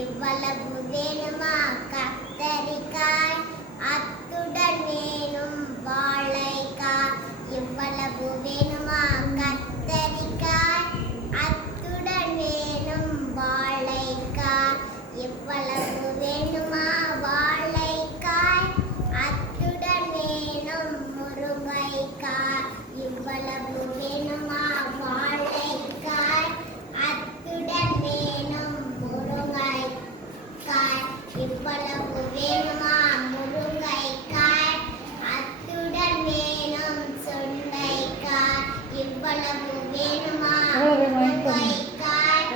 இவ்வளவு வேணுமா கத்தரிக்காய், அத்துடன் வேணும் வாழைக்காய். இவ்வளவு வேணுமா கத்தரிக்காய், அத்துடன் வேணும் வாழைக்காய். இவ்வளவு வேணுமா வாழைக்காய், அத்துடன் வேணும் முருங்கைக்காய். இவ்வளவு வேணுமா வாழைக்காய், அத்துடன் வேணும் முருங்கைக்காய். இவ்வளவு வேணுமா முருங்கைக்காய், அத்துடன் வேணும் சுண்டைக்காய். இவ்வளவு வேணுமா முருங்கைக்காய்,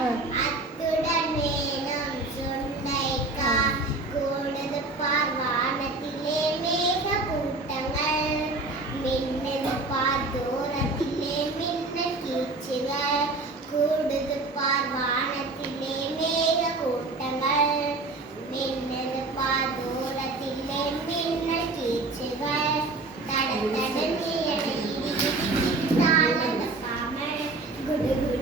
அத்துடன் வேணும் சுண்டைக்காய். கூடுது பார் வானத்திலே மேக கூட்டங்கள், மின்னது பார் தூரத்திலே மின்னல் கீச்சுகள். கூடுது பார் வானத்திலே மேக கூட்டங்கள், மின்னது பார் தூரத்திலே மின்னல் கீச்சுகள். தட தட நீ என்னை இடி இடி இடித்தால் அந்த பாமல் குடு குடு